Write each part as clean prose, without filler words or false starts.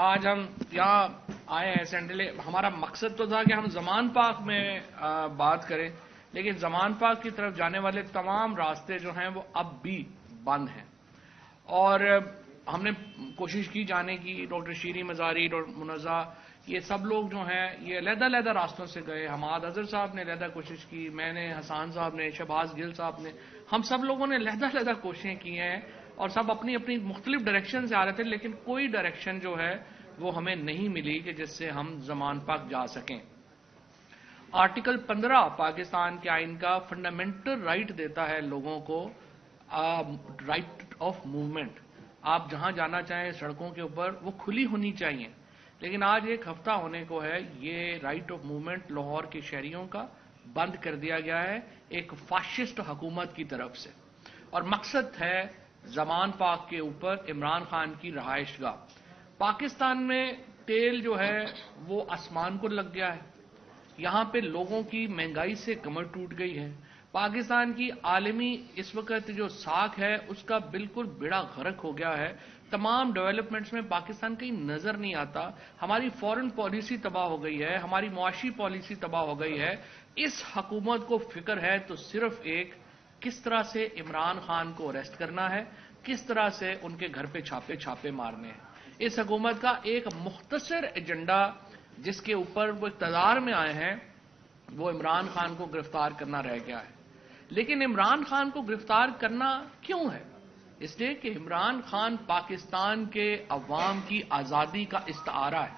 آج ہم یہاں آئے ہیں سینٹرل، ہمارا مقصد تو تھا کہ ہم زمان پاک میں بات کریں، لیکن زمان پاک کی طرف جانے والے تمام راستے جو ہیں وہ اب بھی بند ہیں۔ اور ہم نے کوشش کی جانے کی، ڈاکٹر شیریں مزاری، ڈاکٹر منزہ، یہ سب لوگ جو ہیں یہ علیحدہ راستوں سے گئے۔ حماد اظہر صاحب نے علیحدہ کوشش کی، میں نے، حسان صاحب نے، شہباز گل صاحب نے، ہم سب لوگوں نے علیحدہ کوششیں کی ہیں اور سب اپنی اپنی مختلف ڈائریکشن سے آ رہے تھے، لیکن کوئی ڈائریکشن جو ہے وہ ہمیں نہیں ملی کہ جس سے ہم زمان پاک جا سکیں۔ آرٹیکل 15 پاکستان کے آئین کا فنڈامنٹل رائٹ دیتا ہے لوگوں کو، رائٹ آف موومنٹ۔ آپ جہاں جانا چاہیں سڑکوں کے اوپر وہ کھلی ہونی چاہیے، لیکن آج ایک ہفتہ ہونے کو ہے یہ رائٹ آف موومنٹ لاہور کے شہریوں کا بند کر دیا گیا ہے ایک فاشسٹ حکومت کی طرف سے، اور مقصد ہے زمان پاک کے اوپر عمران خان کی رہائش گاہ۔ پاکستان میں تیل جو ہے وہ آسمان کو لگ گیا ہے، یہاں پہ لوگوں کی مہنگائی سے کمر ٹوٹ گئی ہے۔ پاکستان کی عالمی اس وقت جو ساکھ ہے اس کا بالکل بیڑا غرق ہو گیا ہے۔ تمام ڈیولپمنٹس میں پاکستان کہیں نظر نہیں آتا، ہماری فورن پالیسی تباہ ہو گئی ہے، ہماری معاشی پالیسی تباہ ہو گئی ہے۔ اس حکومت کو فکر ہے تو صرف ایک، کس طرح سے عمران خان کو اریسٹ کرنا ہے، کس طرح سے ان کے گھر پہ چھاپے مارنے ہیں۔ اس حکومت کا ایک مختصر ایجنڈا جس کے اوپر وہ اقتدار میں آئے ہیں وہ عمران خان کو گرفتار کرنا رہ گیا ہے۔ لیکن عمران خان کو گرفتار کرنا کیوں ہے؟ اس لیے کہ عمران خان پاکستان کے عوام کی آزادی کا استعارہ ہے۔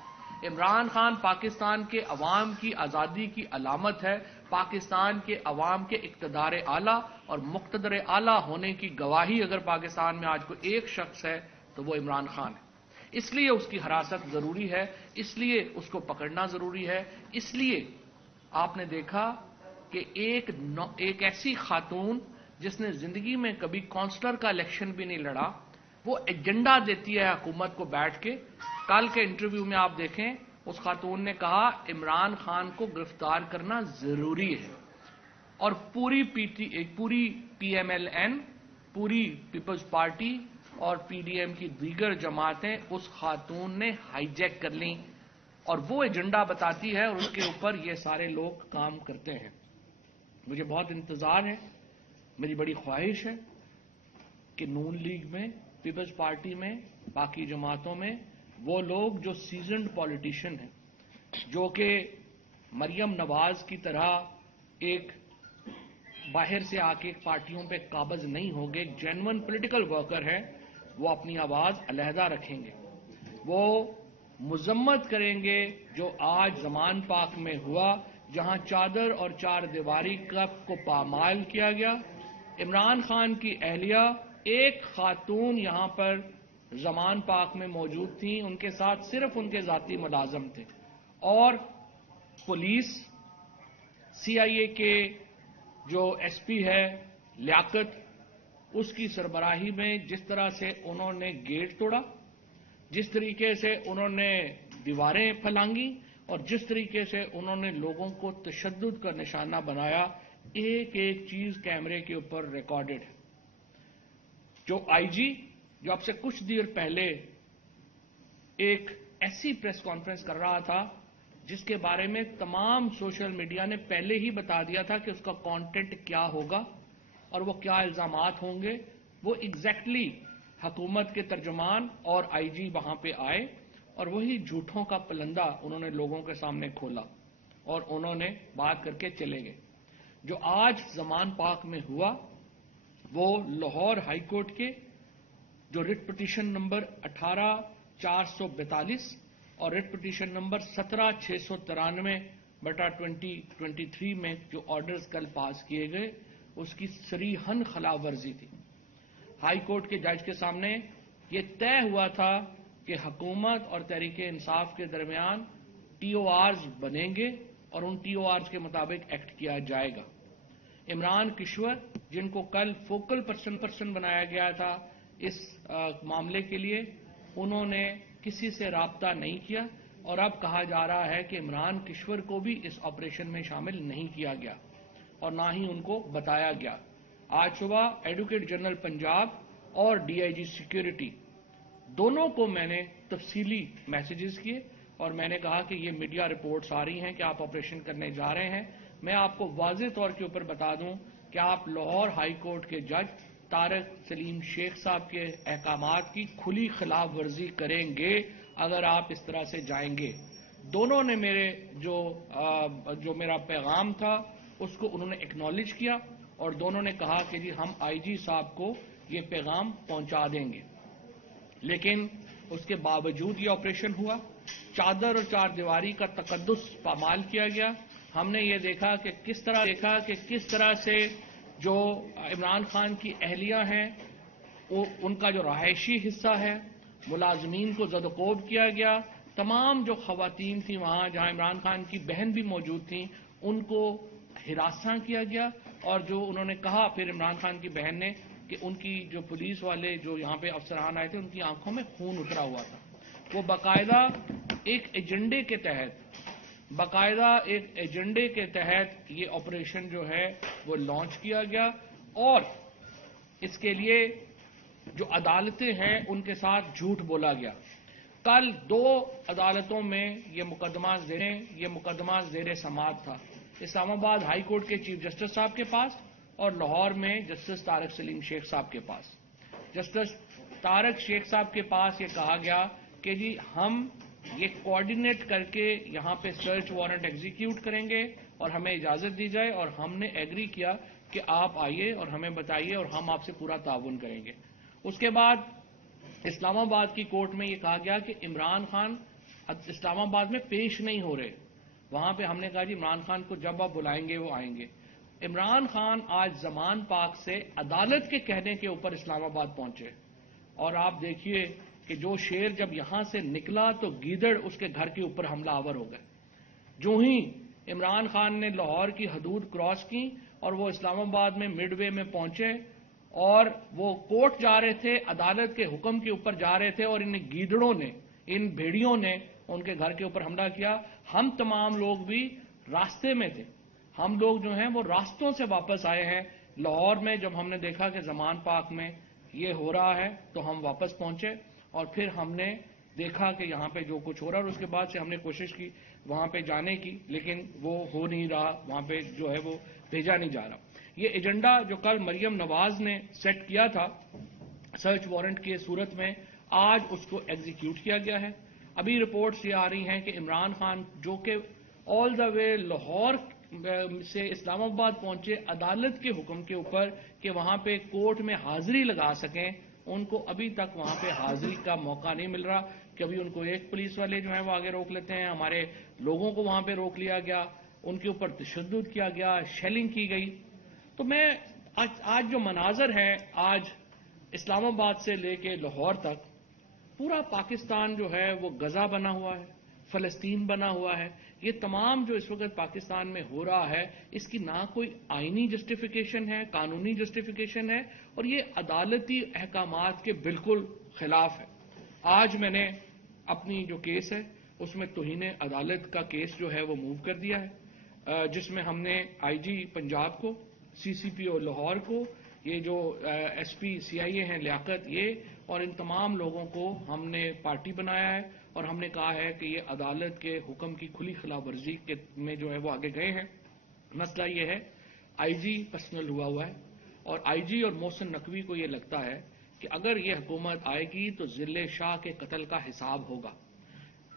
عمران خان پاکستان کے عوام کی آزادی کی علامت ہے، پاکستان کے عوام کے اقتدار اعلیٰ اور مقتدر اعلیٰ ہونے کی گواہی اگر پاکستان میں آج کوئی ایک شخص ہے تو وہ عمران خان ہے۔ اس لیے اس کی حراست ضروری ہے، اس لیے اس کو پکڑنا ضروری ہے۔ اس لیے آپ نے دیکھا کہ ایک ایسی خاتون جس نے زندگی میں کبھی کونسلر کا الیکشن بھی نہیں لڑا، وہ ایجنڈا دیتی ہے حکومت کو بیٹھ کے۔ کل کے انٹرویو میں آپ دیکھیں اس خاتون نے کہا عمران خان کو گرفتار کرنا ضروری ہے، اور پوری پی ایم ایل این، پوری پیپلز پارٹی اور پی ڈی ایم کی دیگر جماعتیں اس خاتون نے ہائی جیک کر لیں، اور وہ ایجنڈا بتاتی ہے اور اس کے اوپر یہ سارے لوگ کام کرتے ہیں۔ مجھے بہت انتظار ہے، میری بڑی خواہش ہے کہ نون لیگ میں، پیپلز پارٹی میں، باقی جماعتوں میں وہ لوگ جو سیزنڈ پولیٹیشین ہیں، جو کہ مریم نواز کی طرح ایک باہر سے آ کے پارٹیوں پہ قابض نہیں ہوں گے، ایک جینون پولیٹیکل ورکر ہے، وہ اپنی آواز علیحدہ رکھیں گے، وہ مذمت کریں گے جو آج زمان پاک میں ہوا، جہاں چادر اور چار دیواری کو پامال کیا گیا۔ عمران خان کی اہلیہ ایک خاتون یہاں پر زمان پاک میں موجود تھیں، ان کے ساتھ صرف ان کے ذاتی ملازم تھے، اور پولیس، سی آئی اے کے جو ایس پی ہے لیاقت، اس کی سربراہی میں جس طرح سے انہوں نے گیٹ توڑا، جس طریقے سے انہوں نے دیواریں پھلانگی، اور جس طریقے سے انہوں نے لوگوں کو تشدد کا نشانہ بنایا، ایک ایک چیز کیمرے کے اوپر ریکارڈڈ ہے۔ جو آئی جی جو اب سے کچھ دیر پہلے ایک ایسی پریس کانفرنس کر رہا تھا جس کے بارے میں تمام سوشل میڈیا نے پہلے ہی بتا دیا تھا کہ اس کا کانٹینٹ کیا ہوگا اور وہ کیا الزامات ہوں گے، وہ ایگزیکٹلی حکومت کے ترجمان اور آئی جی وہاں پہ آئے اور وہی جھوٹوں کا پلندہ انہوں نے لوگوں کے سامنے کھولا اور انہوں نے بات کر کے چلے گئے۔ جو آج زمان پاک میں ہوا وہ لاہور ہائی کورٹ کے جو رٹ پٹیشن نمبر 18442 اور رٹ پٹیشن نمبر 17693/2023 میں جو آرڈرز کل پاس کیے گئے اس کی صریحاً خلاف ورزی تھی۔ ہائی کورٹ کے جج کے سامنے یہ طے ہوا تھا کہ حکومت اور تحریک انصاف کے درمیان ٹی او آرز بنیں گے اور ان ٹی او آرز کے مطابق ایکٹ کیا جائے گا۔ عمران کشور جن کو کل فوکل پرسن بنایا گیا تھا اس معاملے کے لیے، انہوں نے کسی سے رابطہ نہیں کیا، اور اب کہا جا رہا ہے کہ عمران کشور کو بھی اس آپریشن میں شامل نہیں کیا گیا اور نہ ہی ان کو بتایا گیا۔ آج صبح ایڈوکیٹ جنرل پنجاب اور ڈی آئی جی سیکورٹی دونوں کو میں نے تفصیلی میسیجز کیے اور میں نے کہا کہ یہ میڈیا رپورٹس آ رہی ہیں کہ آپ آپریشن کرنے جا رہے ہیں. میں آپ کو واضح طور کے اوپر بتا دوں کہ آپ لاہور ہائی کورٹ کے جج طارق سلیم شیخ صاحب کے احکامات کی کھلی خلاف ورزی کریں گے اگر آپ اس طرح سے جائیں گے. دونوں نے میرے جو میرا پیغام تھا اس کو انہوں نے ایکنالج کیا اور دونوں نے کہا کہ جی ہم آئی جی صاحب کو یہ پیغام پہنچا دیں گے. لیکن اس کے باوجود یہ آپریشن ہوا. چادر اور چار دیواری کا تقدس پامال کیا گیا. ہم نے یہ دیکھا کہ کس طرح سے جو عمران خان کی اہلیہ ہیں ان کا جو رہائشی حصہ ہے ملازمین کو زد و کوب کیا گیا. تمام جو خواتین تھیں وہاں جہاں عمران خان کی بہن بھی موجود تھیں ان کو ہراساں کیا گیا. اور جو انہوں نے کہا پھر عمران خان کی بہن نے کہ ان کی جو پولیس والے جو یہاں پہ افسران آئے تھے ان کی آنکھوں میں خون اترا ہوا تھا. وہ باقاعدہ ایک ایجنڈے کے تحت یہ آپریشن جو ہے وہ لانچ کیا گیا اور اس کے لیے جو عدالتیں ہیں ان کے ساتھ جھوٹ بولا گیا. کل 2 عدالتوں میں یہ مقدمہ زیر سماعت تھا. اسلام آباد ہائی کورٹ کے چیف جسٹس صاحب کے پاس اور لاہور میں جسٹس طارق سلیم شیخ صاحب کے پاس. جسٹس طارق شیخ صاحب کے پاس یہ کہا گیا کہ جی ہم یہ کوآرڈینیٹ کر کے یہاں پہ سرچ وارنٹ ایگزیکیوٹ کریں گے اور ہمیں اجازت دی جائے اور ہم نے ایگری کیا کہ آپ آئیے اور ہمیں بتائیے اور ہم آپ سے پورا تعاون کریں گے. اس کے بعد اسلام آباد کی کورٹ میں یہ کہا گیا کہ عمران خان اسلام آباد میں پیش نہیں ہو رہے. وہاں پہ ہم نے کہا جی عمران خان کو جب آپ بلائیں گے وہ آئیں گے. عمران خان آج زمان پاک سے عدالت کے کہنے کے اوپر اسلام آباد پہنچے اور آپ دیکھیے کہ جو شیر جب یہاں سے نکلا تو گیدڑ اس کے گھر کے اوپر حملہ آور ہو گئے. جو ہی عمران خان نے لاہور کی حدود کراس کی اور وہ اسلام آباد میں مڈ وے میں پہنچے اور وہ کورٹ جا رہے تھے عدالت کے حکم کے اوپر جا رہے تھے اور ان گیدڑوں نے ان بھیڑیوں نے ان کے گھر کے اوپر حملہ کیا. ہم تمام لوگ بھی راستے میں تھے. ہم لوگ جو ہیں وہ راستوں سے واپس آئے ہیں. لاہور میں جب ہم نے دیکھا کہ زمان پاک میں یہ ہو رہا ہے تو ہم واپس پہنچے اور پھر ہم نے دیکھا کہ یہاں پہ جو کچھ ہو رہا ہے اور اس کے بعد سے ہم نے کوشش کی وہاں پہ جانے کی لیکن وہ ہو نہیں رہا. وہاں پہ جو ہے وہ بھیجا نہیں جا رہا. یہ ایجنڈا جو کل مریم نواز نے سیٹ کیا تھا سرچ وارنٹ کی صورت میں آج اس کو ایگزیکیوٹ کیا گیا ہے. ابھی رپورٹس یہ آ رہی ہیں کہ عمران خان جو کہ آل دا وے لاہور سے اسلام آباد پہنچے عدالت کے حکم کے اوپر کہ وہاں پہ کورٹ میں حاضری لگا سکیں ان کو ابھی تک وہاں پہ حاضری کا موقع نہیں مل رہا. کبھی ان کو ایک پولیس والے جو ہیں وہ آگے روک لیتے ہیں. ہمارے لوگوں کو وہاں پہ روک لیا گیا ان کے اوپر تشدد کیا گیا شیلنگ کی گئی. تو میں آج جو مناظر ہے آج اسلام آباد سے لے کے لاہور تک پورا پاکستان جو ہے وہ غزہ بنا ہوا ہے فلسطین بنا ہوا ہے. یہ تمام جو اس وقت پاکستان میں ہو رہا ہے اس کی نہ کوئی آئینی جسٹیفیکیشن ہے قانونی جسٹیفیکیشن ہے اور یہ عدالتی احکامات کے بالکل خلاف ہے. آج میں نے اپنی جو کیس ہے اس میں توہین عدالت کا کیس جو ہے وہ موو کر دیا ہے جس میں ہم نے آئی جی پنجاب کو سی سی پی او لاہور کو یہ جو ایس پی سی آئی اے ہیں لیاقت یہ اور ان تمام لوگوں کو ہم نے پارٹی بنایا ہے اور ہم نے کہا ہے کہ یہ عدالت کے حکم کی کھلی خلاف ورزی میں جو ہے وہ آگے گئے ہیں. مسئلہ یہ ہے آئی جی پرسنل ہوا ہے اور آئی جی اور محسن نقوی کو یہ لگتا ہے کہ اگر یہ حکومت آئے گی تو ضلع شاہ کے قتل کا حساب ہوگا.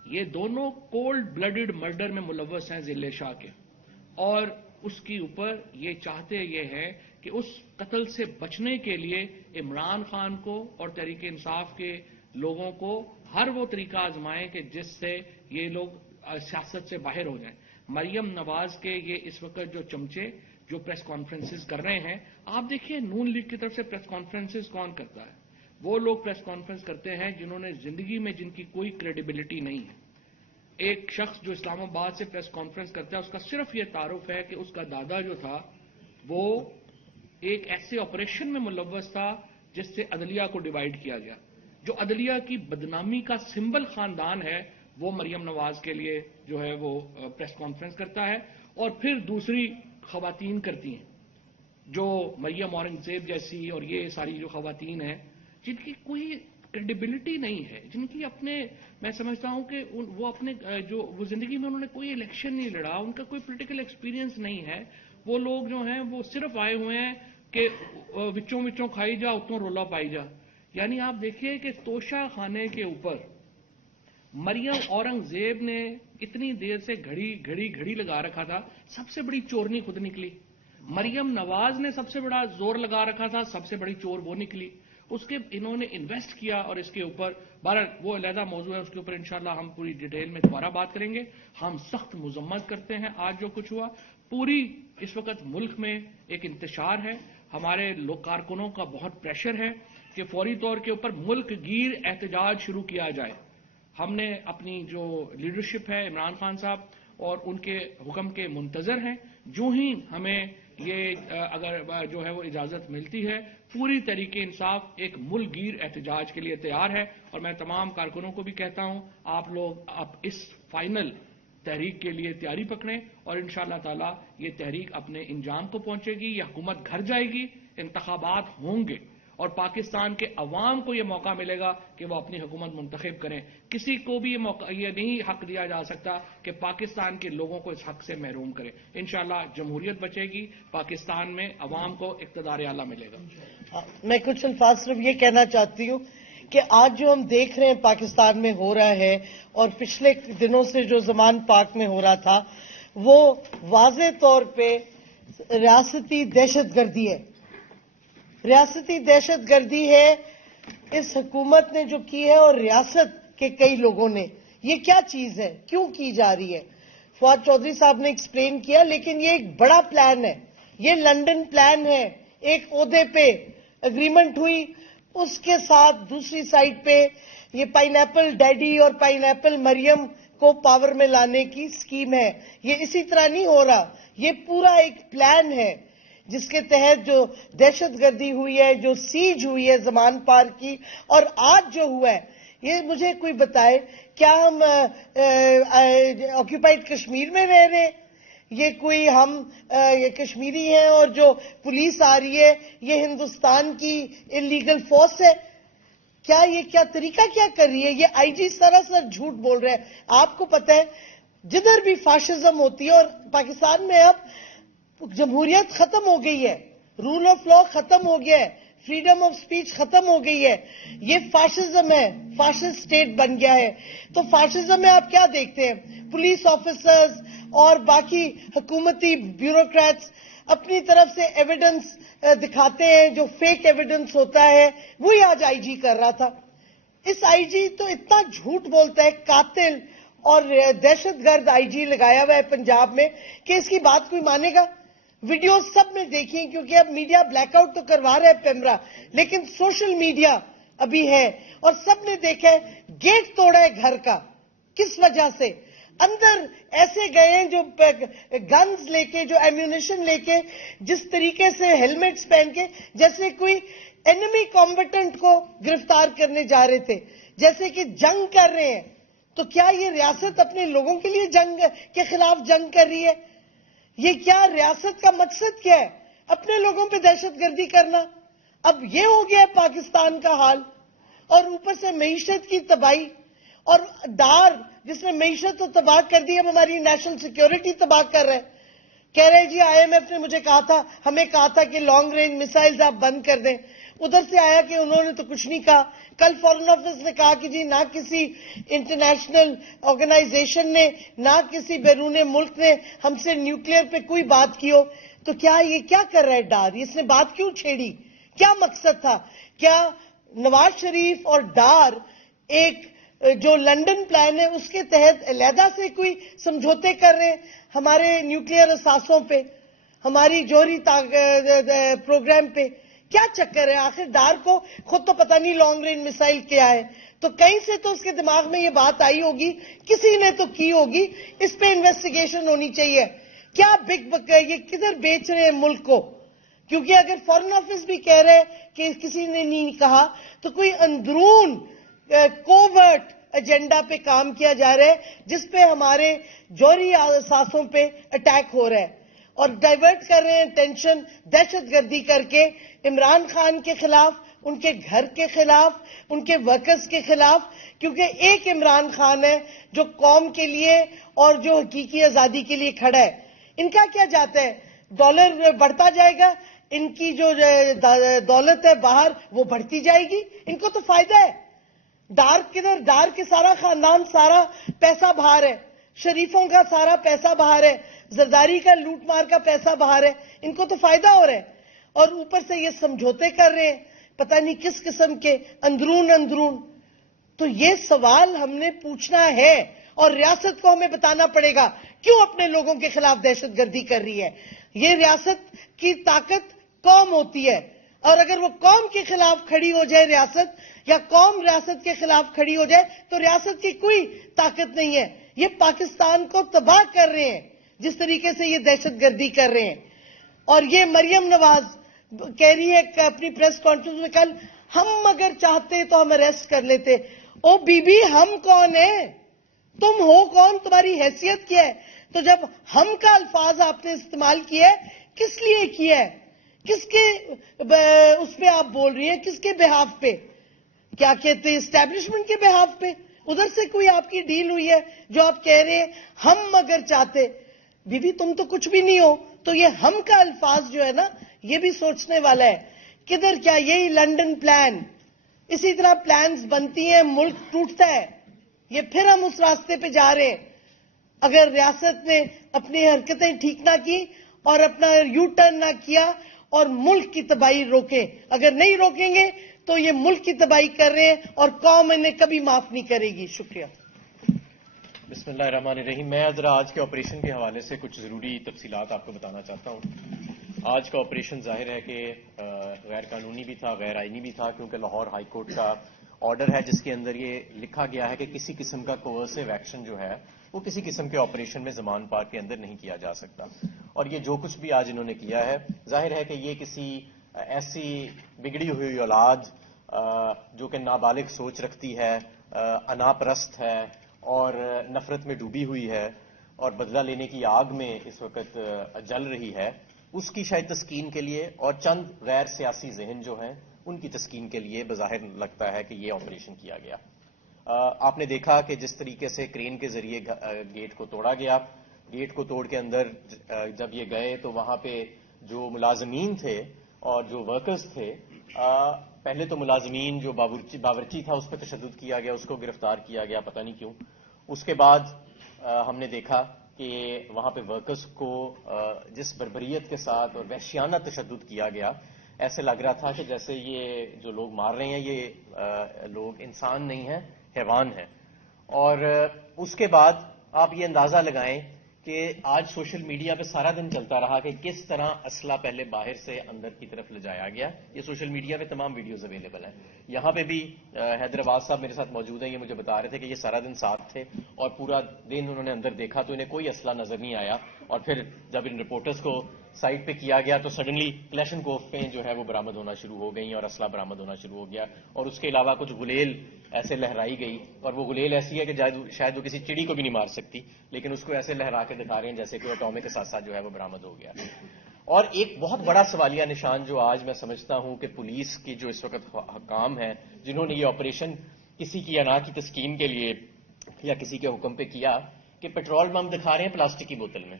یہ دونوں کولڈ بلڈڈ مرڈر میں ملوث ہیں ضلع شاہ کے اور اس کے اوپر یہ چاہتے یہ ہے کہ اس قتل سے بچنے کے لیے عمران خان کو اور تحریک انصاف کے لوگوں کو ہر وہ طریقہ آزمائیں کہ جس سے یہ لوگ سیاست سے باہر ہو جائیں. مریم نواز کے یہ اس وقت جو چمچے جو پریس کانفرنسز کر رہے ہیں آپ دیکھیے نون لیگ کی طرف سے پریس کانفرنسز کون کرتا ہے. وہ لوگ پریس کانفرنس کرتے ہیں جنہوں نے زندگی میں جن کی کوئی کریڈیبلٹی نہیں ہے. ایک شخص جو اسلام آباد سے پریس کانفرنس کرتا ہے اس کا صرف یہ تعارف ہے کہ اس کا دادا جو تھا وہ ایک ایسے آپریشن میں ملوث تھا جس سے عدلیہ کو ڈیوائیڈ کیا گیا. جو عدلیہ کی بدنامی کا سمبل خاندان ہے وہ مریم نواز کے لیے جو ہے وہ پریس کانفرنس کرتا ہے اور پھر دوسری خواتین کرتی ہیں جو مریم اورنگزیب جیسی اور یہ ساری جو خواتین ہیں جن کی کوئی کریڈیبلٹی نہیں ہے، جن کی اپنے میں سمجھتا ہوں کہ وہ اپنے جو وہ زندگی میں انہوں نے کوئی الیکشن نہیں لڑا، ان کا کوئی پولیٹیکل ایکسپیرینس نہیں ہے، وہ لوگ جو ہیں وہ صرف آئے ہوئے ہیں کہ وچوں کھائی جا اتوں رولا پائی جا. یعنی آپ دیکھیے کہ توشہ خانے کے اوپر مریم اورنگزیب نے اتنی دیر سے گھڑی لگا رکھا تھا، سب سے بڑی چورنی خود نکلی. مریم نواز نے سب سے بڑا زور لگا رکھا تھا، سب سے بڑی چور وہ نکلی. اس کے انہوں نے انویسٹ کیا اور اس کے اوپر بہرحال وہ علیحدہ موضوع ہے، اس کے اوپر انشاءاللہ ہم پوری ڈیٹیل میں دوبارہ بات کریں گے. ہم سخت مذمت کرتے ہیں آج جو کچھ ہوا. پوری اس وقت ملک میں ایک انتشار ہے، ہمارے لوگ کارکنوں کا بہت پریشر ہے کہ فوری طور کے اوپر ملک گیر احتجاج شروع کیا جائے. ہم نے اپنی جو لیڈرشپ ہے عمران خان صاحب اور ان کے حکم کے منتظر ہیں. جو ہی ہمیں یہ اگر جو ہے وہ اجازت ملتی ہے، پوری طریقے انصاف ایک ملک گیر احتجاج کے لیے تیار ہے. اور میں تمام کارکنوں کو بھی کہتا ہوں آپ لوگ اب اس فائنل تحریک کے لیے تیاری پکڑیں اور انشاءاللہ تعالی یہ تحریک اپنے انجام کو پہنچے گی. یہ حکومت گھر جائے گی، انتخابات ہوں گے اور پاکستان کے عوام کو یہ موقع ملے گا کہ وہ اپنی حکومت منتخب کریں. کسی کو بھی یہ نہیں حق دیا جا سکتا کہ پاکستان کے لوگوں کو اس حق سے محروم کرے. انشاءاللہ جمہوریت بچے گی، پاکستان میں عوام کو اقتدار اعلیٰ ملے گا. میں کچھ الفاظ صرف یہ کہنا چاہتی ہوں کہ آج جو ہم دیکھ رہے ہیں پاکستان میں ہو رہا ہے اور پچھلے دنوں سے جو زمان پاک میں ہو رہا تھا، وہ واضح طور پہ ریاستی دہشت گردی ہے. ریاستی دہشت گردی ہے اس حکومت نے جو کی ہے اور ریاست کے کئی لوگوں نے. یہ کیا چیز ہے، کیوں کی جا رہی ہے؟ فواد چودھری صاحب نے ایکسپلین کیا، لیکن یہ ایک بڑا پلان ہے. یہ لنڈن پلان ہے. ایک عہدے پہ اگریمنٹ ہوئی، اس کے ساتھ دوسری سائڈ پہ یہ پائن ایپل ڈیڈی اور پائن ایپل مریم کو پاور میں لانے کی سکیم ہے. یہ اسی طرح نہیں ہو رہا، یہ پورا ایک پلان ہے جس کے تحت جو دہشت گردی ہوئی ہے، جو سیج ہوئی ہے زمان پار کی، اور آج جو ہوا ہے. یہ مجھے کوئی بتائے کیا ہم آکوپائڈ کشمیر میں رہ رہے ہیں؟ یہ کوئی ہم یہ کشمیری ہیں اور جو پولیس آ رہی ہے یہ ہندوستان کی انلیگل فورس ہے؟ کیا طریقہ کیا کر رہی ہے؟ یہ آئی جی سراسر جھوٹ بول رہے ہیں. آپ کو پتہ ہے جدھر بھی فاشزم ہوتی ہے، اور پاکستان میں اب جمہوریت ختم ہو گئی ہے، رول آف لا ختم ہو گیا ہے، فریڈم آف سپیچ ختم ہو گئی ہے، یہ فاشزم ہے، فاشسٹ سٹیٹ بن گیا ہے. تو فاشزم میں آپ کیا دیکھتے ہیں؟ پولیس آفیسرز اور باقی حکومتی بیوروکریٹس اپنی طرف سے ایویڈنس دکھاتے ہیں، جو فیک ایویڈنس ہوتا ہے وہی آج آئی جی کر رہا تھا. اس آئی جی تو اتنا جھوٹ بولتا ہے، قاتل اور دہشت گرد آئی جی لگایا ہوا ہے پنجاب میں، کہ اس کی بات کوئی مانے گا؟ ویڈیو سب نے دیکھی، کیونکہ اب میڈیا بلیک آؤٹ تو کروا رہا ہے پیمرا، لیکن سوشل میڈیا ابھی ہے اور سب نے دیکھا ہے. گیٹ توڑا ہے گھر کا، کس وجہ سے؟ اندر ایسے گئے ہیں جو گنز لے کے، جو ایمیونیشن لے کے، جس طریقے سے ہیلمٹس پہن کے، جیسے کوئی اینمی کمبیٹنٹ کو گرفتار کرنے جا رہے تھے، جیسے کہ جنگ کر رہے ہیں. تو کیا یہ ریاست اپنے لوگوں کے لیے جنگ کے خلاف جنگ کر رہی ہے؟ یہ کیا ریاست کا مقصد کیا ہے؟ اپنے لوگوں پہ دہشت گردی کرنا. اب یہ ہو گیا ہے پاکستان کا حال، اور اوپر سے معیشت کی تباہی اور ڈار جس نے معیشت تو تباہ کر دی، اب ہماری نیشنل سیکیورٹی تباہ کر رہے. کہہ رہے جی آئی ایم ایف نے مجھے کہا تھا، ہمیں کہا تھا کہ لانگ رینج میسائلز آپ بند کر دیں. ادھر سے آیا کہ انہوں نے تو کچھ نہیں کہا. کل فارن آفس نے کہا کہ جی نہ کسی انٹرنیشنل آرگنائزیشن نے، نہ کسی بیرون ملک نے ہم سے نیوکلیئر پہ کوئی بات کی ہو. تو کیا یہ کیا کر رہا ہے ڈار؟ اس نے بات کیوں چھیڑی؟ کیا مقصد تھا؟ کیا نواز شریف اور ڈار ایک جو لنڈن پلان ہے اس کے تحت علیحدہ سے کوئی سمجھوتے کر رہے ہیں ہمارے نیوکلیئر اثاثوں پہ، ہماری جوہری پروگرام پہ؟ کیا چکر ہے؟ آخر ڈار کو خود تو پتہ نہیں لانگ رینج میسائل کیا ہے، تو کہیں سے تو اس کے دماغ میں یہ بات آئی ہوگی، کسی نے تو کی ہوگی. اس پہ انویسٹیگیشن ہونی چاہیے. کیا یہ کدھر بیچ رہے ہیں ملک کو؟ کیونکہ اگر فارن آفس بھی کہہ رہے کہ کسی نے نہیں کہا، تو کوئی اندرون کوورٹ ایجنڈا پہ کام کیا جا رہا ہے جس پہ ہمارے جوہری اثاثوں پہ اٹیک ہو رہا ہے، اور ڈائیورٹ کر رہے ہیں ٹینشن دہشت گردی کر کے عمران خان کے خلاف، ان کے گھر کے خلاف, ان کے ورکرز کے خلاف, کیونکہ ایک عمران خان ہے جو قوم کے لیے اور جو حقیقی آزادی کے لیے کھڑا ہے. ان کا کیا جاتا ہے؟ ڈالر بڑھتا جائے گا, ان کی جو دولت ہے باہر وہ بڑھتی جائے گی, ان کو تو فائدہ ہے. ڈار کدھر؟ ڈار کے سارا خاندان, سارا پیسہ باہر ہے, شریفوں کا سارا پیسہ باہر ہے, زرداری کا لوٹ مار کا پیسہ باہر ہے, ان کو تو فائدہ ہو رہا ہے. اور اوپر سے یہ سمجھوتے کر رہے ہیں پتہ نہیں کس قسم کے, اندرون. تو یہ سوال ہم نے پوچھنا ہے اور ریاست کو ہمیں بتانا پڑے گا کیوں اپنے لوگوں کے خلاف دہشت گردی کر رہی ہے. یہ ریاست کی طاقت قوم ہوتی ہے, اور اگر وہ قوم کے خلاف کھڑی ہو جائے ریاست, یا قوم ریاست کے خلاف کھڑی ہو جائے, تو ریاست کی کوئی طاقت نہیں ہے. یہ پاکستان کو تباہ کر رہے ہیں جس طریقے سے یہ دہشت گردی کر رہے ہیں. اور یہ مریم نواز کہہ رہی ہے کہ اپنی پریس کانفرنس میں کل, ہم اگر چاہتے تو ہم اریسٹ کر لیتے. او بی بی, ہم کون ہیں؟ تم ہو کون؟ تمہاری حیثیت کیا ہے؟ تو جب ہم کا الفاظ آپ نے استعمال کیا ہے, کس لیے کیا ہے؟ کس کے اس پہ آپ بول رہی ہیں؟ کس کے بہاف پہ؟ کیا کہتے ہیں, اسٹیبلشمنٹ کے بہاف پہ؟ ادھر سے کوئی آپ کی ڈیل ہوئی ہے جو آپ کہہ رہے ہیں ہم اگر چاہتے؟ بی بی تم تو کچھ بھی نہیں ہو. تو یہ ہم کا الفاظ جو ہے نا, یہ بھی سوچنے والا ہے. کدھر کیا یہی لنڈن پلان, اسی طرح پلانز بنتی ہیں, ملک ٹوٹتا ہے. یہ پھر ہم اس راستے پہ جا رہے ہیں. اگر ریاست نے اپنی حرکتیں ٹھیک نہ کی اور اپنا یو ٹرن نہ کیا اور ملک کی تباہی روکیں, اگر نہیں روکیں گے تو یہ ملک کی تباہی کر رہے ہیں اور قوم انہیں کبھی معاف نہیں کرے گی. شکریہ. بسم اللہ الرحمن الرحیم. میں ذرا آج کے آپریشن کے حوالے سے کچھ ضروری تفصیلات آپ کو بتانا چاہتا ہوں. آج کا آپریشن ظاہر ہے کہ غیر قانونی بھی تھا, غیر آئینی بھی تھا, کیونکہ لاہور ہائی کورٹ کا آرڈر ہے جس کے اندر یہ لکھا گیا ہے کہ کسی قسم کا کوورسو ایکشن جو ہے وہ کسی قسم کے آپریشن میں زمان پارک کے اندر نہیں کیا جا سکتا. اور یہ جو کچھ بھی آج انہوں نے کیا ہے, ظاہر ہے کہ یہ کسی ایسی بگڑی ہوئی اولاد جو کہ نابالغ سوچ رکھتی ہے, انا پرست ہے اور نفرت میں ڈوبی ہوئی ہے اور بدلہ لینے کی آگ میں اس وقت جل رہی ہے, اس کی شاید تسکین کے لیے اور چند غیر سیاسی ذہن جو ہیں ان کی تسکین کے لیے بظاہر لگتا ہے کہ یہ آپریشن کیا گیا. آپ نے دیکھا کہ جس طریقے سے کرین کے ذریعے گیٹ کو توڑا گیا, گیٹ کو توڑ کے اندر جب یہ گئے تو وہاں پہ جو ملازمین تھے اور جو ورکرز تھے, پہلے تو ملازمین جو باورچی تھا اس پہ تشدد کیا گیا, اس کو گرفتار کیا گیا, پتہ نہیں کیوں. اس کے بعد ہم نے دیکھا کہ وہاں پہ ورکرز کو جس بربریت کے ساتھ اور وحشیانہ تشدد کیا گیا, ایسے لگ رہا تھا کہ جیسے یہ جو لوگ مار رہے ہیں یہ لوگ انسان نہیں ہیں, حیوان ہیں. اور اس کے بعد آپ یہ اندازہ لگائیں کہ آج سوشل میڈیا پہ سارا دن چلتا رہا کہ کس طرح اسلحہ پہلے باہر سے اندر کی طرف لے جایا گیا. یہ سوشل میڈیا پہ تمام ویڈیوز اویلیبل ہیں. یہاں پہ بھی حیدرآباد صاحب میرے ساتھ موجود ہیں, یہ مجھے بتا رہے تھے کہ یہ سارا دن ساتھ تھے اور پورا دن انہوں نے اندر دیکھا تو انہیں کوئی اسلحہ نظر نہیں آیا. اور پھر جب ان رپورٹرز کو سائٹ پہ کیا گیا تو سڈنلی کلیشن کوف پہ جو ہے وہ برآمد ہونا شروع ہو گئی اور اسلحہ برآمد ہونا شروع ہو گیا. اور اس کے علاوہ کچھ گلیل ایسے لہرائی گئی, اور وہ گلیل ایسی ہے کہ شاید وہ کسی چڑی کو بھی نہیں مار سکتی, لیکن اس کو ایسے لہرا کے دکھا رہے ہیں جیسے کہ اٹامک اثاثہ جو ہے وہ برآمد ہو گیا. اور ایک بہت بڑا سوالیہ نشان جو آج میں سمجھتا ہوں کہ پولیس کی جو اس وقت حکام ہیں جنہوں نے یہ آپریشن کسی کی انا کی تسکین کے لیے یا کسی کے حکم پہ کیا, کہ پیٹرول بم دکھا رہے ہیں پلاسٹک کی بوتل میں.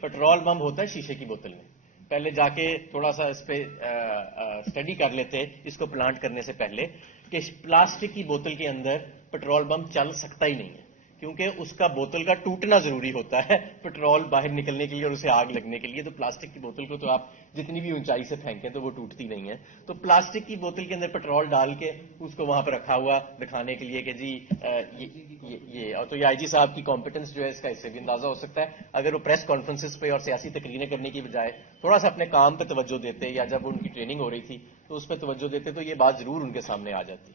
پیٹرول بم ہوتا ہے شیشے کی بوتل میں. پہلے جا کے تھوڑا سا اس پہ اسٹڈی کر لیتے اس کو پلانٹ کرنے سے پہلے کہ پلاسٹک کی بوتل کے اندر پیٹرول بم چل سکتا ہی نہیں ہے, کیونکہ اس کا بوتل کا ٹوٹنا ضروری ہوتا ہے پیٹرول باہر نکلنے کے لیے اور اسے آگ لگنے کے لیے. تو پلاسٹک کی بوتل کو تو آپ جتنی بھی اونچائی سے پھینکیں تو وہ ٹوٹتی نہیں ہے. تو پلاسٹک کی بوتل کے اندر پیٹرول ڈال کے اس کو وہاں پہ رکھا ہوا دکھانے کے لیے کہ جی یہ اور تو یہ آئی جی صاحب کی کمپیٹنس جو ہے اس کا اس سے بھی اندازہ ہو سکتا ہے. اگر وہ پریس کانفرنسز پہ اور سیاسی تقریریں کرنے کی بجائے تھوڑا سا اپنے کام پہ توجہ دیتے, یا جب ان کی ٹریننگ ہو رہی تھی تو اس پہ توجہ دیتے, تو یہ بات ضرور ان کے سامنے آ جاتی.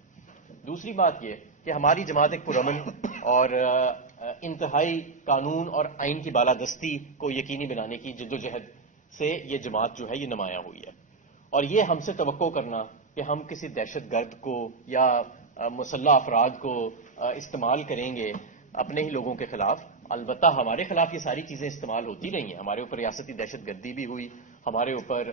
دوسری بات یہ کہ ہماری جماعت ایک پرامن اور انتہائی قانون اور آئین کی بالادستی کو یقینی بنانے کی جدوجہد سے یہ جماعت جو ہے یہ نمایاں ہوئی ہے. اور یہ ہم سے توقع کرنا کہ ہم کسی دہشت گرد کو یا مسلح افراد کو استعمال کریں گے اپنے ہی لوگوں کے خلاف. البتہ ہمارے خلاف یہ ساری چیزیں استعمال ہوتی رہی ہیں. ہمارے اوپر ریاستی دہشت گردی بھی ہوئی, ہمارے اوپر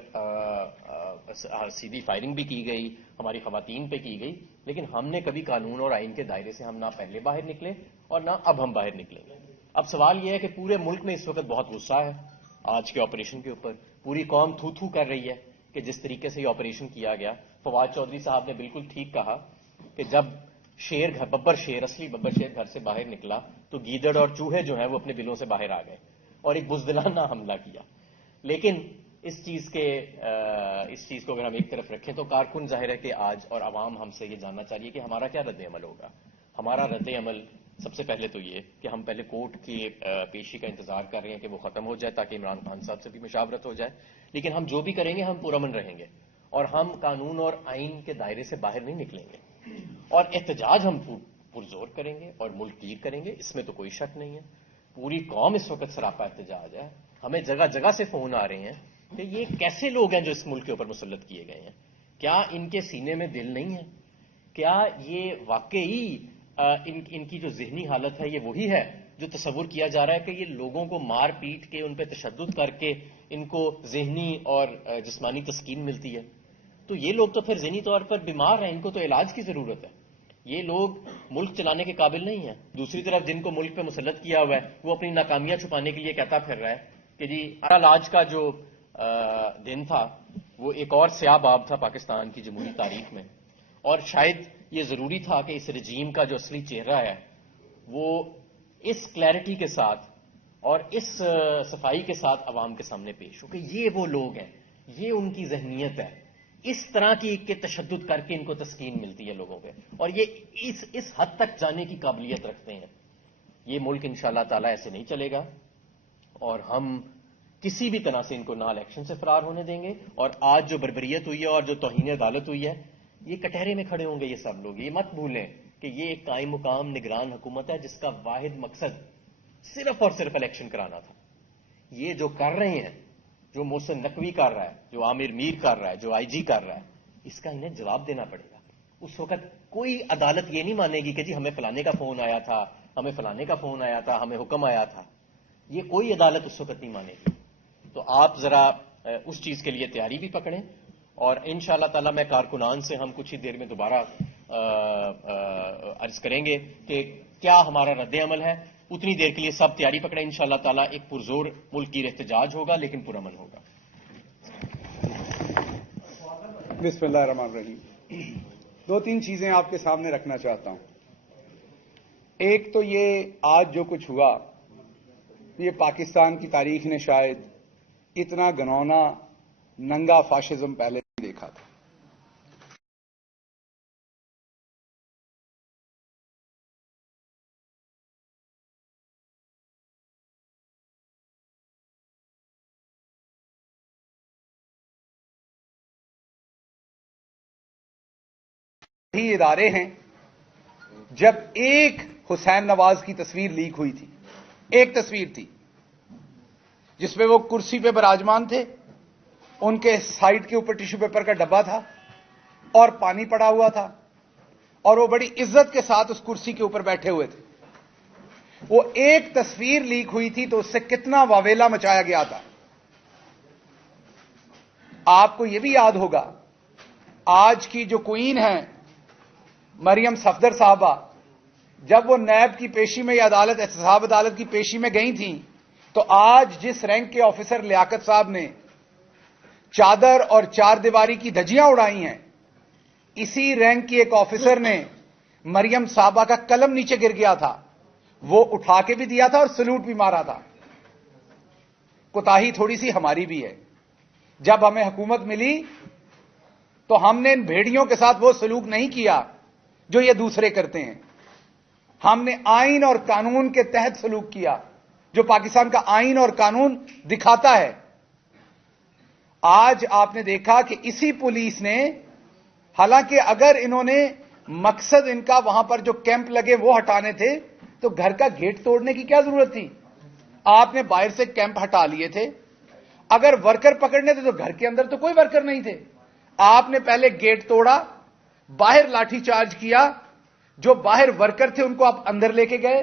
سیدھی فائرنگ بھی کی گئی, ہماری خواتین پہ کی گئی, لیکن ہم نے کبھی قانون اور آئین کے دائرے سے ہم نہ پہلے باہر نکلے اور نہ اب ہم باہر نکلیں گے. اب سوال یہ ہے کہ پورے ملک میں اس وقت بہت غصہ ہے آج کے آپریشن کے اوپر. پوری قوم تھو تھو کر رہی ہے کہ جس طریقے سے یہ آپریشن کیا گیا. فواد چودھری صاحب نے بالکل ٹھیک کہا کہ جب ببر شیر اصلی ببر شیر گھر سے باہر نکلا تو گیدڑ اور چوہے جو ہیں وہ اپنے بلوں سے باہر آ گئے اور ایک بزدلانہ حملہ کیا. لیکن اس چیز کو اگر ہم ایک طرف رکھیں تو کارکن ظاہر ہے کہ آج اور عوام ہم سے یہ جاننا چاہیے کہ ہمارا کیا رد عمل ہوگا. ہمارا رد عمل سب سے پہلے تو یہ کہ ہم پہلے کورٹ کی پیشی کا انتظار کر رہے ہیں کہ وہ ختم ہو جائے تاکہ عمران خان صاحب سے بھی مشاورت ہو جائے. لیکن ہم جو بھی کریں گے ہم پرامن رہیں گے اور ہم قانون اور آئین کے دائرے سے باہر نہیں نکلیں گے. اور احتجاج ہم پرزور کریں گے اور ملک گیر کریں گے, اس میں تو کوئی شک نہیں ہے. پوری قوم اس وقت سراپا احتجاج ہے. ہمیں جگہ جگہ سے فون آ رہے ہیں کہ یہ کیسے لوگ ہیں جو اس ملک کے اوپر مسلط کیے گئے ہیں. کیا ان کے سینے میں دل نہیں ہے؟ کیا یہ واقعی ان کی جو ذہنی حالت ہے یہ وہی ہے جو تصور کیا جا رہا ہے کہ یہ لوگوں کو مار پیٹ کے ان پہ تشدد کر کے ان کو ذہنی اور جسمانی تسکین ملتی ہے؟ تو یہ لوگ تو پھر ذہنی طور پر بیمار ہیں, ان کو تو علاج کی ضرورت ہے. یہ لوگ ملک چلانے کے قابل نہیں ہیں. دوسری طرف جن کو ملک پہ مسلط کیا ہوا ہے وہ اپنی ناکامیاں چھپانے کے لیے کہتا پھر رہا ہے کہ جی علاج کا جو دن تھا وہ ایک اور سیاہ باب تھا پاکستان کی جمہوری تاریخ میں, اور شاید یہ ضروری تھا کہ اس رجیم کا جو اصلی چہرہ ہے وہ اس کلیئرٹی کے ساتھ اور اس صفائی کے ساتھ عوام کے سامنے پیش ہو کہ یہ وہ لوگ ہیں, یہ ان کی ذہنیت ہے. اس طرح کی کہ تشدد کر کے ان کو تسکین ملتی ہے لوگوں پہ, اور یہ اس حد تک جانے کی قابلیت رکھتے ہیں. یہ ملک انشاءاللہ تعالی ایسے نہیں چلے گا اور ہم کسی بھی طرح سے ان کو نہ الیکشن سے فرار ہونے دیں گے. اور آج جو بربریت ہوئی ہے اور جو توہین عدالت ہوئی ہے, یہ کٹہرے میں کھڑے ہوں گے یہ سب لوگ. یہ مت بھولیں کہ یہ ایک قائم مقام نگران حکومت ہے جس کا واحد مقصد صرف اور صرف الیکشن کرانا تھا. یہ جو کر رہے ہیں, جو محسن نقوی کر رہا ہے, جو عامر میر کر رہا ہے, جو آئی جی کر رہا ہے, اس کا انہیں جواب دینا پڑے گا. اس وقت کوئی عدالت یہ نہیں مانے گی کہ جی ہمیں فلانے کا فون آیا تھا, ہمیں فلانے کا فون آیا تھا, ہمیں حکم آیا تھا. یہ کوئی عدالت اس وقت نہیں مانے گی. تو آپ ذرا اس چیز کے لیے تیاری بھی پکڑیں, اور انشاءاللہ تعالی میں کارکنان سے ہم کچھ ہی دیر میں دوبارہ عرض کریں گے کہ کیا ہمارا رد عمل ہے. اتنی دیر کے لیے سب تیاری پکڑیں. انشاءاللہ تعالی ایک پرزور ملک کی احتجاج ہوگا لیکن پرامن ہوگا. بسم اللہ الرحمن الرحیم. دو تین چیزیں آپ کے سامنے رکھنا چاہتا ہوں. ایک تو یہ آج جو کچھ ہوا, یہ پاکستان کی تاریخ نے شاید اتنا گنونا ننگا فاشزم پہلے نہیں دیکھا تھا. ہی ادارے ہیں. جب ایک حسین نواز کی تصویر لیک ہوئی تھی, ایک تصویر تھی جس پہ وہ کرسی پہ براجمان تھے, ان کے سائڈ کے اوپر ٹیشو پیپر کا ڈبہ تھا اور پانی پڑا ہوا تھا, اور وہ بڑی عزت کے ساتھ اس کرسی کے اوپر بیٹھے ہوئے تھے. وہ ایک تصویر لیک ہوئی تھی تو اس سے کتنا واویلا مچایا گیا تھا. آپ کو یہ بھی یاد ہوگا آج کی جو کوئین ہیں مریم صفدر صاحبہ, جب وہ نیب کی پیشی میں یا عدالت احتساب عدالت کی پیشی میں گئی تھیں تو آج جس رینک کے آفیسر لیاقت صاحب نے چادر اور چار دیواری کی دھجیاں اڑائی ہیں, اسی رینک کی ایک آفیسر نے مریم صاحبہ کا قلم نیچے گر گیا تھا, وہ اٹھا کے بھی دیا تھا اور سلوٹ بھی مارا تھا. کوتاہی تھوڑی سی ہماری بھی ہے. جب ہمیں حکومت ملی تو ہم نے ان بھیڑیوں کے ساتھ وہ سلوک نہیں کیا جو یہ دوسرے کرتے ہیں. ہم نے آئین اور قانون کے تحت سلوک کیا جو پاکستان کا آئین اور قانون دکھاتا ہے. آج آپ نے دیکھا کہ اسی پولیس نے, حالانکہ اگر انہوں نے مقصد ان کا وہاں پر جو کیمپ لگے وہ ہٹانے تھے تو گھر کا گیٹ توڑنے کی کیا ضرورت تھی؟ آپ نے باہر سے کیمپ ہٹا لیے تھے. اگر ورکر پکڑنے تھے تو گھر کے اندر تو کوئی ورکر نہیں تھے. آپ نے پہلے گیٹ توڑا, باہر لاٹھی چارج کیا, جو باہر ورکر تھے ان کو آپ اندر لے کے گئے,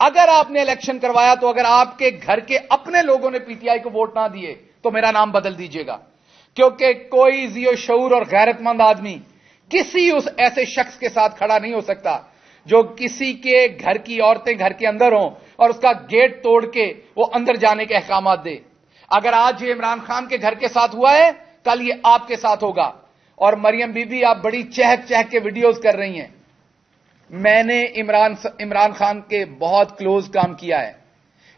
اگر آپ نے الیکشن کروایا تو اگر آپ کے گھر کے اپنے لوگوں نے پی ٹی آئی کو ووٹ نہ دیے تو میرا نام بدل دیجیے گا، کیونکہ کوئی ذیو شعور اور غیرت مند آدمی کسی اس ایسے شخص کے ساتھ کھڑا نہیں ہو سکتا جو کسی کے گھر کی عورتیں گھر کے اندر ہوں اور اس کا گیٹ توڑ کے وہ اندر جانے کے احکامات دے۔ اگر آج یہ عمران خان کے گھر کے ساتھ ہوا ہے، کل یہ آپ کے ساتھ ہوگا۔ اور مریم بی بی، آپ بڑی چہک چہک کے ویڈیوز کر رہی ہیں۔ میں نے عمران خان کے بہت کلوز کام کیا ہے۔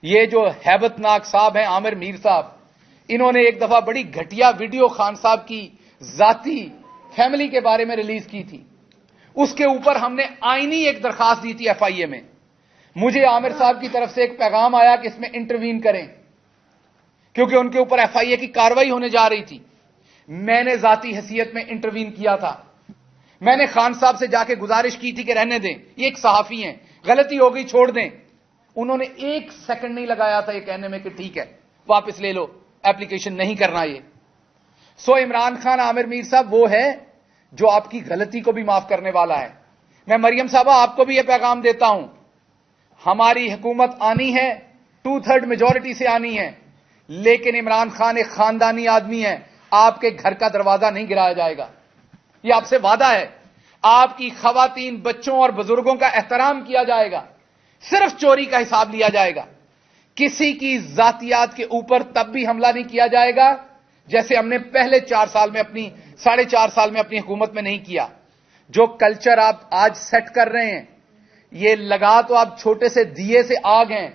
یہ جو ہیبت ناک صاحب ہیں عامر میر صاحب، انہوں نے ایک دفعہ بڑی گھٹیا ویڈیو خان صاحب کی ذاتی فیملی کے بارے میں ریلیز کی تھی۔ اس کے اوپر ہم نے آئینی ایک درخواست دی تھی ایف آئی اے میں۔ مجھے عامر صاحب کی طرف سے ایک پیغام آیا کہ اس میں انٹروین کریں، کیونکہ ان کے اوپر ایف آئی اے کی کارروائی ہونے جا رہی تھی۔ میں نے ذاتی حیثیت میں انٹروین کیا تھا۔ میں نے خان صاحب سے جا کے گزارش کی تھی کہ رہنے دیں، یہ ایک صحافی ہیں، غلطی ہو گئی چھوڑ دیں۔ انہوں نے ایک سیکنڈ نہیں لگایا تھا یہ کہنے میں کہ ٹھیک ہے واپس لے لو، ایپلیکیشن نہیں کرنا یہ۔ سو عمران خان عامر میر صاحب وہ ہے جو آپ کی غلطی کو بھی معاف کرنے والا ہے۔ میں مریم صاحبہ آپ کو بھی یہ پیغام دیتا ہوں، ہماری حکومت آنی ہے 2/3 میجورٹی سے آنی ہے، لیکن عمران خان ایک خاندانی آدمی ہے، آپ کے گھر کا دروازہ نہیں گرایا جائے گا، یہ آپ سے وعدہ ہے۔ آپ کی خواتین، بچوں اور بزرگوں کا احترام کیا جائے گا، صرف چوری کا حساب لیا جائے گا۔ کسی کی ذاتیات کے اوپر تب بھی حملہ نہیں کیا جائے گا جیسے ہم نے پہلے 4 سال میں اپنی 4.5 سال میں اپنی حکومت میں نہیں کیا۔ جو کلچر آپ آج سیٹ کر رہے ہیں، یہ لگا تو آپ چھوٹے سے دیے سے آگ ہیں،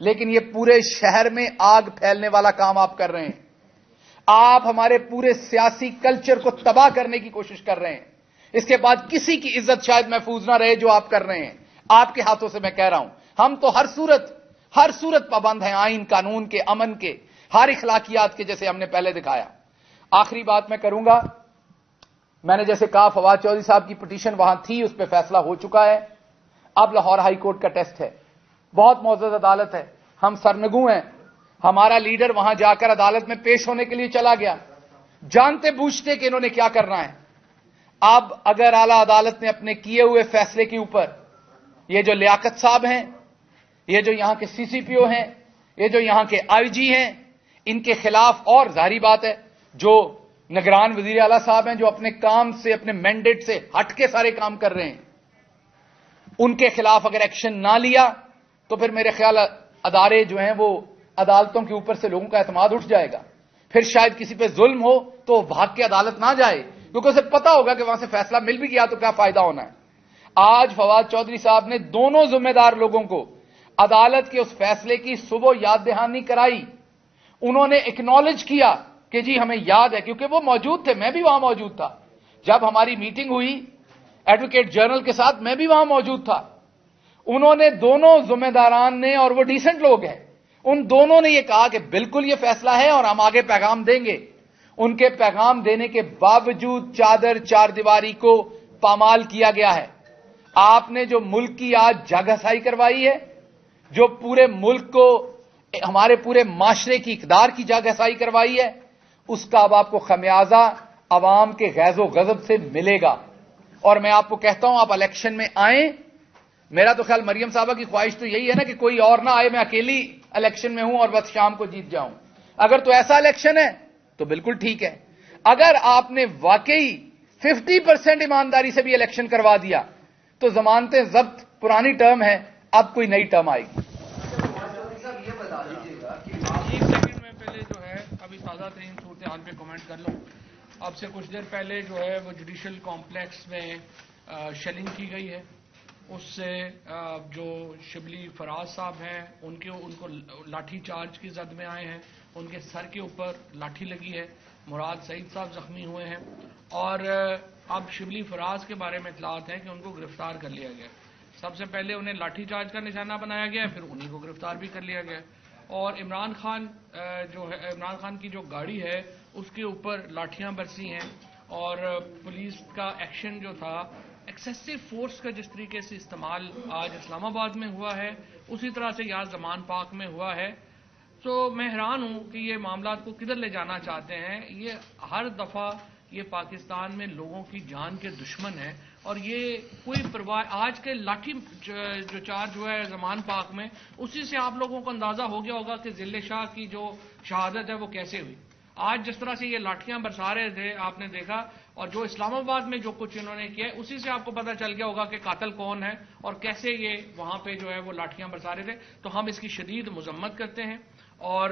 لیکن یہ پورے شہر میں آگ پھیلنے والا کام آپ کر رہے ہیں۔ آپ ہمارے پورے سیاسی کلچر کو تباہ کرنے کی کوشش کر رہے ہیں۔ اس کے بعد کسی کی عزت شاید محفوظ نہ رہے جو آپ کر رہے ہیں، آپ کے ہاتھوں سے میں کہہ رہا ہوں۔ ہم تو ہر صورت پابند ہیں، آئین قانون کے، امن کے، ہر اخلاقیات کے، جیسے ہم نے پہلے دکھایا۔ آخری بات میں کروں گا، میں نے جیسے کہا فواد چودھری صاحب کی پٹیشن وہاں تھی، اس پہ فیصلہ ہو چکا ہے۔ اب لاہور ہائی کورٹ کا ٹیسٹ ہے، بہت معزز عدالت ہے، ہم سرنگو ہیں۔ ہمارا لیڈر وہاں جا کر عدالت میں پیش ہونے کے لیے چلا گیا، جانتے بوجھتے کہ انہوں نے کیا کرنا ہے۔ اب اگر اعلیٰ عدالت نے اپنے کیے ہوئے فیصلے کے اوپر یہ جو لیاقت صاحب ہیں، یہ جو یہاں کے سی سی پی او ہیں، یہ جو یہاں کے آئی جی ہیں، ان کے خلاف، اور ظاہری بات ہے جو نگران وزیر اعلیٰ صاحب ہیں جو اپنے کام سے، اپنے مینڈیٹ سے ہٹ کے سارے کام کر رہے ہیں، ان کے خلاف اگر ایکشن نہ لیا تو پھر میرے خیال ادارے جو ہیں وہ عدالتوں کے اوپر سے لوگوں کا اعتماد اٹھ جائے گا۔ پھر شاید کسی پہ ظلم ہو تو وہ بھاگ کے عدالت نہ جائے، کیونکہ اسے پتا ہوگا کہ وہاں سے فیصلہ مل بھی گیا تو کیا فائدہ ہونا ہے۔ آج فواد چودھری صاحب نے دونوں ذمہ دار لوگوں کو عدالت کے اس فیصلے کی صبح یاد دہانی کرائی۔ انہوں نے ایکنالج کیا کہ جی ہمیں یاد ہے، کیونکہ وہ موجود تھے، میں بھی وہاں موجود تھا جب ہماری میٹنگ ہوئی ایڈوکیٹ جنرل کے ساتھ، میں بھی وہاں موجود تھا۔ انہوں نے دونوں ذمہ داران نے، اور وہ ڈیسنٹ لوگ ہیں، ان دونوں نے یہ کہا کہ بالکل یہ فیصلہ ہے اور ہم آگے پیغام دیں گے۔ ان کے پیغام دینے کے باوجود چادر چار دیواری کو پامال کیا گیا ہے۔ آپ نے جو ملک کی آج جاگہسائی کروائی ہے، جو پورے ملک کو، ہمارے پورے معاشرے کی اقدار کی جاگہسائی کروائی ہے، اس کا اب آپ کو خمیازہ عوام کے غیظ و غضب سے ملے گا۔ اور میں آپ کو کہتا ہوں آپ الیکشن میں آئیں۔ میرا تو خیال مریم صاحبہ کی خواہش تو یہی ہے نا کہ کوئی اور نہ آئے، میں اکیلی الیکشن میں ہوں اور بس شام کو جیت جاؤں۔ اگر تو ایسا الیکشن ہے تو بالکل ٹھیک ہے۔ اگر آپ نے واقعی 50% ایمانداری سے بھی الیکشن کروا دیا تو ضمانتیں ضبط پرانی ٹرم ہے، اب کوئی نئی ٹرم آئے گی۔ ایک سیکنڈ میں پہلے جو ہے ابھی تازہ ترین صورتحال پہ کمنٹ کر لوں۔ اب سے کچھ دیر پہلے جو ہے وہ جوڈیشل کمپلیکس میں شیلنگ کی گئی ہے، اس سے جو شبلی فراز صاحب ہیں ان کو لاٹھی چارج کی زد میں آئے ہیں، ان کے سر کے اوپر لاٹھی لگی ہے، مراد سعید صاحب زخمی ہوئے ہیں، اور اب شبلی فراز کے بارے میں اطلاعات ہیں کہ ان کو گرفتار کر لیا گیا۔ سب سے پہلے انہیں لاٹھی چارج کا نشانہ بنایا گیا، پھر انہیں کو گرفتار بھی کر لیا گیا۔ اور عمران خان کی جو گاڑی ہے اس کے اوپر لاٹھیاں برسی ہیں، اور پولیس کا ایکشن جو تھا، ایکسیسو فورس کا جس طریقے سے استعمال آج اسلام آباد میں ہوا ہے اسی طرح سے یہاں زمان پاک میں ہوا ہے۔ تو میں حیران ہوں کہ یہ معاملات کو کدھر لے جانا چاہتے ہیں۔ یہ ہر دفعہ یہ پاکستان میں لوگوں کی جان کے دشمن ہے اور یہ کوئی پرواہ آج کے لاٹھی جو چارج ہوا ہے زمان پاک میں، اسی سے آپ لوگوں کو اندازہ ہو گیا ہوگا کہ ذل شاہ کی جو شہادت ہے وہ کیسے ہوئی. آج جس طرح سے یہ لاٹھیاں برسا رہے تھے آپ نے دیکھا، اور جو اسلام آباد میں جو کچھ انہوں نے کیا اسی سے آپ کو پتہ چل گیا ہوگا کہ قاتل کون ہے اور کیسے یہ وہاں پہ جو ہے وہ لاٹھیاں برسا رہے تھے. تو ہم اس کی شدید مذمت کرتے ہیں، اور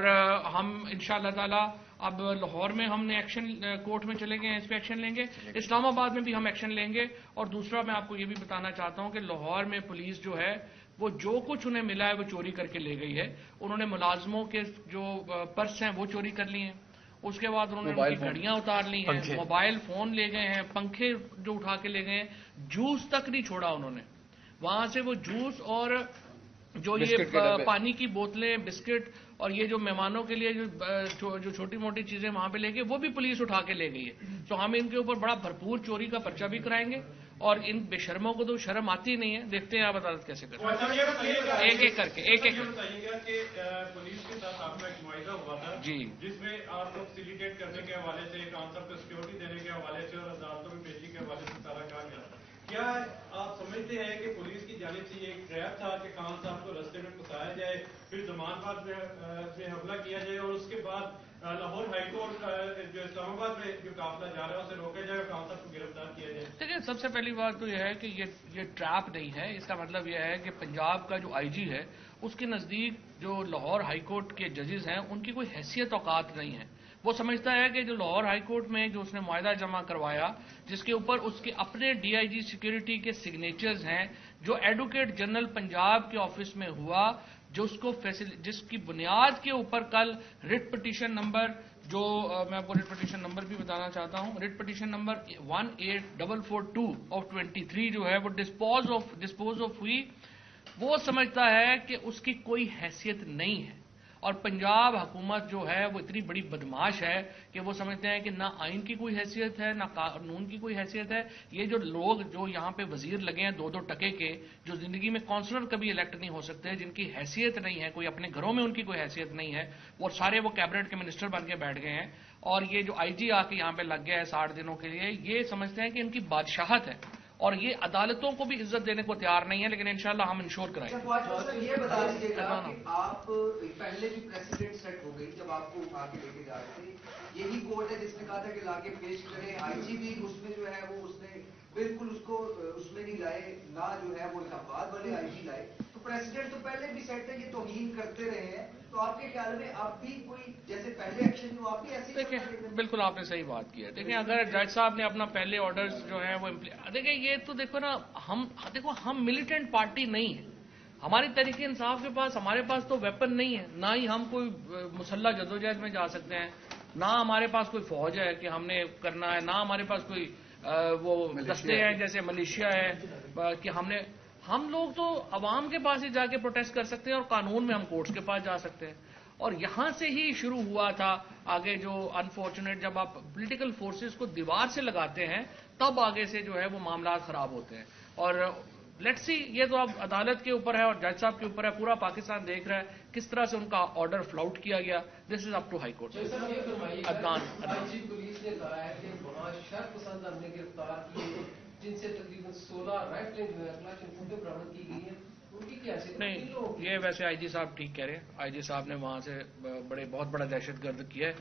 ہم انشاءاللہ تعالی اب لاہور میں ہم نے ایکشن کورٹ میں چلے گئے ہیں، اس پہ ایکشن لیں گے، اسلام آباد میں بھی ہم ایکشن لیں گے. اور دوسرا میں آپ کو یہ بھی بتانا چاہتا ہوں کہ لاہور میں پولیس جو ہے وہ جو کچھ انہیں ملا ہے وہ چوری کر کے لے گئی ہے. انہوں نے ملازموں کے جو پرس ہیں وہ چوری کر لی ہیں، اس کے بعد انہوں نے ان کی گھڑیاں اتار لی ہیں، موبائل فون لے گئے ہیں، پنکھے جو اٹھا کے لے گئے ہیں، جوس تک نہیں چھوڑا انہوں نے. وہاں سے وہ جوس اور جو یہ پانی کی بوتلیں، بسکٹ اور یہ جو مہمانوں کے لیے جو چھوٹی موٹی چیزیں وہاں پہ لے گئے وہ بھی پولیس اٹھا کے لے گئی ہے. تو ہم ان کے اوپر بڑا بھرپور چوری کا پرچہ بھی کرائیں گے، اور ان بے شرموں کو تو شرم آتی نہیں ہے. دیکھتے ہیں آپ عدالت کیسے کرتے ہیں، ایک ایک کر کے پولیس کے ساتھ آپ کا ایک معاہدہ ہوا تھا جی، جس میں آپ کو فیسیلیٹیٹ کرنے کے حوالے سے، کانسر کو سیکورٹی دینے کے حوالے سے اور عدالتوں میں پیشی کے حوالے سے سارا کام کیا تھا. کیا آپ سمجھتے ہیں کہ پولیس کی جانب سے یہ ایک ٹریپ تھا کہ خان صاحب کو رستے میں پھنسایا جائے، پھر زمان پاک میں حملہ کیا جائے اور اس کے بعد لاہور ہائی کورٹ جو اسلام آباد میں جو قافلہ جا رہا ہے اسے روکا جائے اور خان صاحب کو گرفتار کیا جائے؟ دیکھیں، سب سے پہلی بات تو یہ ہے کہ یہ ٹریپ نہیں ہے. اس کا مطلب یہ ہے کہ پنجاب کا جو آئی جی ہے اس کے نزدیک جو لاہور ہائی کورٹ کے ججز ہیں ان کی کوئی حیثیت اوقات نہیں ہے. وہ سمجھتا ہے کہ جو لاہور ہائی کورٹ میں جو اس نے معاہدہ جمع کروایا جس کے اوپر اس کے اپنے ڈی آئی جی سیکورٹی کے سگنیچرز ہیں، جو ایڈوکیٹ جنرل پنجاب کے آفس میں ہوا، جس کی بنیاد کے اوپر کل رٹ پٹیشن نمبر جو میں آپ کو رٹ پٹیشن نمبر بھی بتانا چاہتا ہوں، رٹ پٹیشن نمبر 18442/23 جو ہے وہ ڈسپوز آف ہوئی. وہ سمجھتا ہے کہ اس کی کوئی حیثیت نہیں ہے، اور پنجاب حکومت جو ہے وہ اتنی بڑی بدماش ہے کہ وہ سمجھتے ہیں کہ نہ آئین کی کوئی حیثیت ہے، نہ قانون کی کوئی حیثیت ہے. یہ جو لوگ جو یہاں پہ وزیر لگے ہیں 2-2 ٹکے کے، جو زندگی میں کونسلر کبھی الیکٹ نہیں ہو سکتے، جن کی حیثیت نہیں ہے، کوئی اپنے گھروں میں ان کی کوئی حیثیت نہیں ہے، وہ سارے وہ کیبنٹ کے منسٹر بن کے بیٹھ گئے ہیں. اور یہ جو آئی جی آ کے یہاں پہ لگ گیا ہے 60 دنوں کے لیے، یہ سمجھتے ہیں کہ ان کی بادشاہت ہے، اور یہ عدالتوں کو بھی عزت دینے کو تیار نہیں ہے. لیکن انشاءاللہ ہم انشور کرائیں گے. یہ بتا دیجیے گا کہ آپ پہلے بھی پریسیڈنٹ سیٹ ہو گئی جب آپ کو اٹھا کے لے کے جا رہے تھے، یہی کورٹ ہے جس نے کہا تھا کہ لا کے پیش کریں. آئی جی بھی اس میں جو ہے وہ اس نے بالکل اس کو اس میں نہیں لائے، نہ جو ہے وہ الہٰباد والے آئی جی لائے. تو پریسیڈنٹ تو پہلے بھی سیٹ ہے، یہ توہین کرتے رہے ہیں. تو آپ کے خیال میں اب بھی کوئی جیسے پہلے ایکشن ہوا، آپ بھی ایسے دیکھیں، بالکل آپ نے صحیح بات کی ہے. دیکھیں، اگر جج صاحب نے اپنا پہلے آرڈرز جو ہیں وہ دیکھیں، یہ تو دیکھو نا، ہم ملیٹنٹ پارٹی نہیں ہیں. ہماری تحریک انصاف کے پاس، ہمارے پاس تو ویپن نہیں ہے، نہ ہی ہم کوئی مسلح جدوجہد میں جا سکتے ہیں، نہ ہمارے پاس کوئی فوج ہے کہ ہم نے کرنا ہے، نہ ہمارے پاس کوئی وہ دستے ہیں جیسے ملیشیا ہے کہ ہم لوگ تو عوام کے پاس ہی جا کے پروٹیسٹ کر سکتے ہیں، اور قانون میں ہم کورٹس کے پاس جا سکتے ہیں. اور یہاں سے ہی شروع ہوا تھا. آگے جو انفارچونیٹ جب آپ پولیٹیکل فورسز کو دیوار سے لگاتے ہیں تب آگے سے جو ہے وہ معاملات خراب ہوتے ہیں. اور لیٹس سی، یہ تو اب عدالت کے اوپر ہے اور جج صاحب کے اوپر ہے. پورا پاکستان دیکھ رہا ہے کس طرح سے ان کا آرڈر فلاؤٹ کیا گیا. This is up to high court. Police نے کہا ہے کہ وہاں شر پسند ہم نے گرفتار کیے جن سے تقریباً 16 رائفلیں جو ہے کلاشنکوف برآمد کی گئی ہیں. نہیں، یہ ویسے آئی جی صاحب ٹھیک کہہ رہے ہیں. آئی جی صاحب نے وہاں سے بہت بڑا دہشت گرد کیا ہے.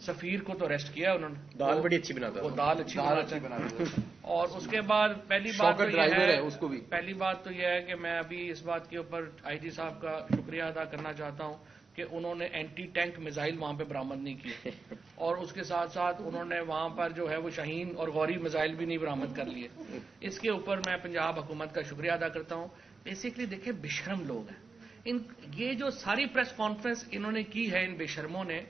سفیر کو تو اریسٹ کیا انہوں نے، دال بڑی اچھی بناتا ہے، وہ دال اچھی بناتا ہے. اور اس کے بعد پہلی بات تو یہ ہے کہ میں ابھی اس بات کے اوپر آئی جی صاحب کا شکریہ ادا کرنا چاہتا ہوں کہ انہوں نے اینٹی ٹینک میزائل وہاں پہ برآمد نہیں کیے، اور اس کے ساتھ ساتھ انہوں نے وہاں پر جو ہے وہ شاہین اور غوری میزائل بھی نہیں برآمد کر لیے. اس کے اوپر میں پنجاب حکومت کا شکریہ ادا کرتا ہوں. بیسکلی دیکھیں، بے شرم لوگ ہیں. یہ جو ساری پریس کانفرنس انہوں نے کی ہے ان بے شرموں نے،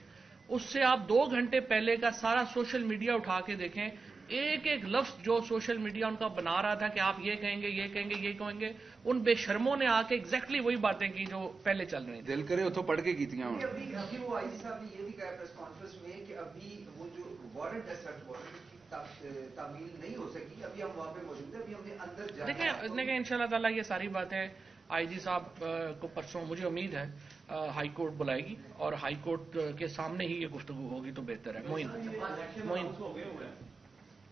اس سے آپ 2 گھنٹے پہلے کا سارا سوشل میڈیا اٹھا کے دیکھیں. ایک ایک لفظ جو سوشل میڈیا ان کا بنا رہا تھا کہ آپ یہ کہیں گے، یہ کہیں گے، یہ کہیں گے، ان بے شرموں نے آ کے ایگزیکٹلی وہی باتیں کی جو پہلے چل رہی تھیں. دل کرے اتوں پڑھ کے کیتیاں. ابھی وہ آئی جی صاحب نے یہ بھی کہا پریس کانفرنس میں کہ ابھی وہ جو وارنٹ ہے، سرچ وارنٹ کی تعمیل نہیں ہو سکی. ابھی ہم وہاں پہ موجود ہیں، ابھی ہم نے اندر جانا ہے. دیکھیں ان شاء اللہ تعالیٰ یہ ساری باتیں آئی جی صاحب کو پرسوں مجھے امید ہے ہائی کورٹ بلائے گی، اور ہائی کورٹ کے سامنے ہی یہ گفتگو ہوگی تو بہتر ہے.